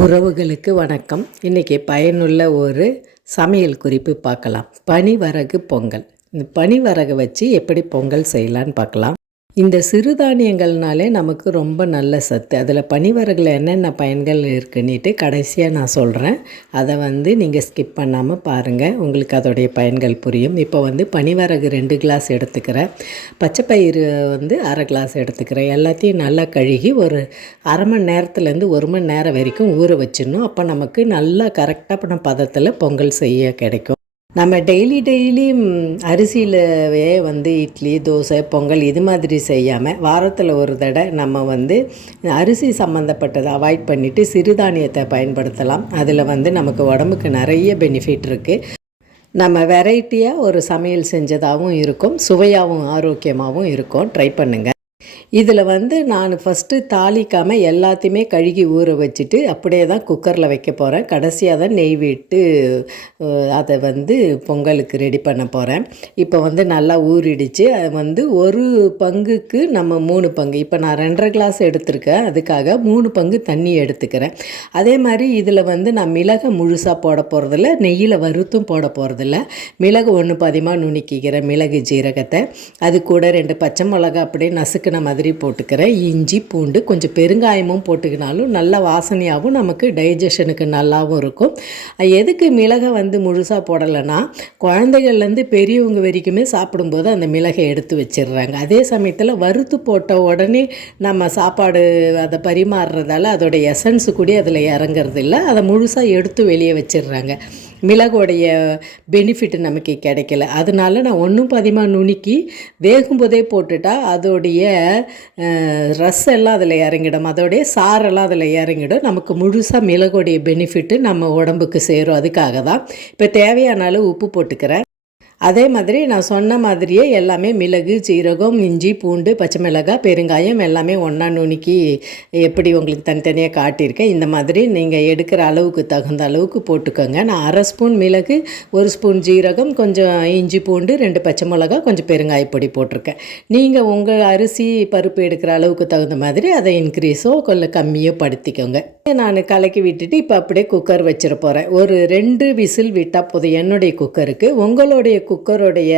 உறவுகளுக்கு வணக்கம். இன்றைக்கி பயனுள்ள ஒரு சமையல் குறிப்பு பார்க்கலாம். பனிவரகு பொங்கல். இந்த பனிவரகு வச்சு எப்படி பொங்கல் செய்யலான்னு பார்க்கலாம். இந்த சிறுதானியங்கள்னாலே நமக்கு ரொம்ப நல்ல சத்து. அதில் பனிவரகில் என்னென்ன பயன்கள் இருக்குன்னுட்டு கடைசியாக நான் சொல்கிறேன் அதை வந்து நீங்கள் ஸ்கிப் பண்ணாமல் பாருங்கள் உங்களுக்கு அதோடைய பயன்கள் புரியும். இப்போ வந்து பனிவரகு ரெண்டு கிளாஸ் எடுத்துக்கிறேன் பச்சைப்பயிறு வந்து அரை கிளாஸ் எடுத்துக்கிறேன் எல்லாத்தையும் நல்லா கழுகி ஒரு அரை மணி நேரத்துலேருந்து ஒரு மணி நேரம் வரைக்கும் ஊற வச்சிடணும். அப்போ நமக்கு நல்லா கரெக்டான பதத்தில் பொங்கல் செய்ய கிடைக்கும். நம்ம டெய்லி டெய்லி அரிசியிலவே வந்து இட்லி தோசை பொங்கல் இது மாதிரி செய்யாமல் வாரத்தில் ஒரு தடவை நம்ம வந்து அரிசி சம்மந்தப்பட்டதை அவாய்ட் பண்ணிவிட்டு சிறுதானியத்தை பயன்படுத்தலாம். அதில் வந்து நமக்கு உடம்புக்கு நிறைய பெனிஃபிட் இருக்குது நம்ம வெரைட்டியாக ஒரு சமையல் செஞ்சதாகவும் இருக்கும். சுவையாகவும் ஆரோக்கியமாகவும் இருக்கும். ட்ரை பண்ணுங்கள் இதில் வந்து நான் ஃபஸ்ட்டு தாளிக்காமல் எல்லாத்தையுமே கழுகி ஊற வச்சுட்டு அப்படியே தான் குக்கரில் வைக்க போகிறேன் கடைசியாக தான் நெய் விட்டு அதை வந்து பொங்கலுக்கு ரெடி பண்ண போகிறேன் இப்போ வந்து நல்லா ஊறிடுச்சு. அது வந்து ஒரு பங்குக்கு நம்ம மூணு பங்கு. இப்போ நான் ரெண்டரை கிளாஸ் எடுத்திருக்கேன். அதுக்காக மூணு பங்கு தண்ணி எடுத்துக்கிறேன். அதே மாதிரி இதில் வந்து நான் மிளகை முழுசாக போட போகிறதில்ல நெய்யில் வறுத்தும் போட போகிறதில்ல மிளகு ஒன்று பதிமாக நுணுக்கிக்கிறேன். மிளகு ஜீரகத்தை. அது கூட ரெண்டு பச்சை மிளகா அப்படியே நசுக்கின மாதிரி போட்டுக்கிறேன். இஞ்சி பூண்டு கொஞ்சம் பெருங்காயமும் போட்டுக்கினாலும் நல்ல வாசனையாகவும் நமக்கு டைஜஷனுக்கு நல்லாவும் இருக்கும். எதுக்கு மிளகை வந்து முழுசாக போடலைன்னா குழந்தைகள்லேருந்து பெரியவங்க வரைக்குமே சாப்பிடும்போது அந்த மிளகை எடுத்து வச்சிடுறாங்க. அதே சமயத்தில் வறுத்து போட்ட உடனே நம்ம சாப்பாடு அதை பரிமாறுறதால அதோட எசன்ஸு கூட அதில் இறங்குறதில்ல. இல்லை அதை முழுசாக எடுத்து வெளியே வச்சிடுறாங்க. மிளகுடைய பெனிஃபிட் நமக்கு கிடைக்கல. அதனால நான் ஒன்றும் பதிமாக நுணுக்கி வேகும்போதே போட்டுட்டா அதோடைய ரஸ் எல்லாம் அதில் இறங்கிடும். அதோடைய சாரெல்லாம் அதில் இறங்கிடும். நமக்கு முழுசாக மிளகுடைய பெனிஃபிட்டு நம்ம உடம்புக்கு சேரும். அதுக்காக தான் இப்போ தேவையான அளவு உப்பு போட்டுக்கிறேன். அதே மாதிரி நான் சொன்ன மாதிரியே எல்லாமே மிளகு சீரகம் இஞ்சி பூண்டு பச்சை மிளகாய் பெருங்காயம் எல்லாமே ஒன்றா நுணுக்கி எப்படி உங்களுக்கு தனித்தனியாக காட்டியிருக்கேன். இந்த மாதிரி நீங்கள் எடுக்கிற அளவுக்கு தகுந்த அளவுக்கு போட்டுக்கோங்க. நான் அரை ஸ்பூன் மிளகு ஒரு ஸ்பூன் ஜீரகம் கொஞ்சம் இஞ்சி பூண்டு ரெண்டு பச்சை மிளகா கொஞ்சம் பெருங்காய பொடி போட்டிருக்கேன். நீங்கள் உங்கள் அரிசி பருப்பு எடுக்கிற அளவுக்கு தகுந்த மாதிரி அதை இன்க்ரீஸோ கொஞ்சம் கம்மியோ படுத்திக்கோங்க. நான் கலக்கி விட்டுட்டு இப்போ அப்படியே குக்கர் வச்சிட போகிறேன் ஒரு ரெண்டு விசில் விட்டால் போதும். என்னுடைய குக்கருக்கு உங்களுடைய குக்கருடைய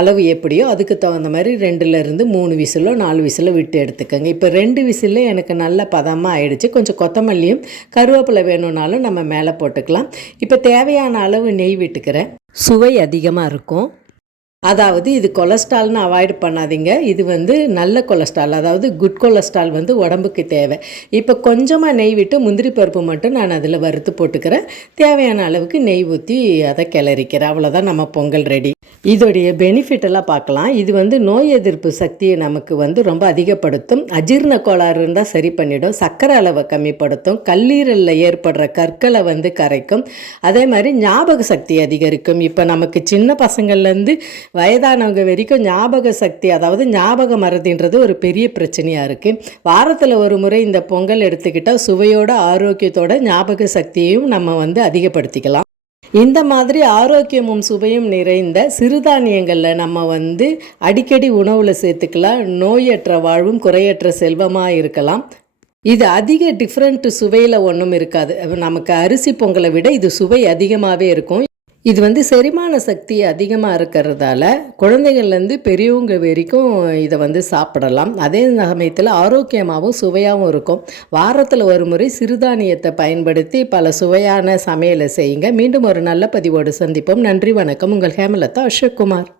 அளவு எப்படியோ அதுக்கு தகுந்த மாதிரி ரெண்டுலேருந்து மூணு விசிலோ நாலு விசிலோ விட்டு எடுத்துக்கோங்க. இப்போ ரெண்டு விசிலில் எனக்கு நல்ல பதமாக ஆயிடுச்சு. கொஞ்சம் கொத்தமல்லியும் கருவேப்பிலை வேணும்னாலும் நம்ம மேலே போட்டுக்கலாம். இப்போ தேவையான அளவு நெய் விட்டுக்கிறேன். சுவை அதிகமாக இருக்கும். அதாவது இது கொலஸ்ட்ரால்னு அவாய்ட் பண்ணாதீங்க. இது வந்து நல்ல கொலஸ்ட்ரால் அதாவது குட் கொலஸ்ட்ரால் வந்து உடம்புக்கு தேவை. இப்போ கொஞ்சமாக நெய் விட்டு முந்திரி பருப்பு மட்டும் நான் அதில் வறுத்து போட்டுக்கிறேன். தேவையான அளவுக்கு நெய் ஊற்றி அதை கிளறிக்கிறேன். அவ்வளோதான் நம்ம பொங்கல் ரெடி. இதோடைய பெனிஃபிட் எல்லாம் பார்க்கலாம். இது வந்து நோய் எதிர்ப்பு சக்தியை நமக்கு வந்து ரொம்ப அதிகப்படுத்தும். அஜீர்ண கோளாறு இருந்தால் சரி பண்ணிடும். சர்க்கரை அளவை கம்மிப்படுத்தும். கல்லீரலில் ஏற்படுற கற்களை வந்து கரைக்கும். அதே மாதிரி ஞாபக சக்தி அதிகரிக்கும். இப்போ நமக்கு சின்ன பசங்கள்லேருந்து வயதானவங்க வரைக்கும் ஞாபக சக்தி அதாவது ஞாபக மறதின்றது ஒரு பெரிய பிரச்சனையாக இருக்குது வாரத்தில் ஒரு முறை இந்த பொங்கல் எடுத்துக்கிட்டால் சுவையோட ஆரோக்கியத்தோட ஞாபக சக்தியையும் நம்ம வந்து அதிகப்படுத்திக்கலாம். இந்த மாதிரி ஆரோக்கியமும் சுவையும் நிறைந்த சிறுதானியங்களில் நம்ம வந்து அடிக்கடி உணவில் சேர்த்துக்கலாம். நோயற்ற வாழ்வும் குறையற்ற செல்வமாக இருக்கலாம். இது அதிக டிஃப்ரெண்ட் சுவையில் ஒன்றும் இருக்காது. நமக்கு அரிசி பொங்கலை விட இது சுவை அதிகமாகவே இருக்கும். இது வந்து செரிமான சக்தி அதிகமாக இருக்கிறதால குழந்தைகள்லேருந்து பெரியவங்க வரைக்கும் இதை வந்து சாப்பிடலாம். அதே சமயத்தில் ஆரோக்கியமாகவும் சுவையாகவும் இருக்கும். வாரத்தில் ஒரு முறை சிறுதானியத்தை பயன்படுத்தி பல சுவையான சமையலை செய்யுங்க. மீண்டும் ஒரு நல்ல பதிவோடு சந்திப்போம். நன்றி வணக்கம். உங்கள் ஹேமலதா அசோக்குமார்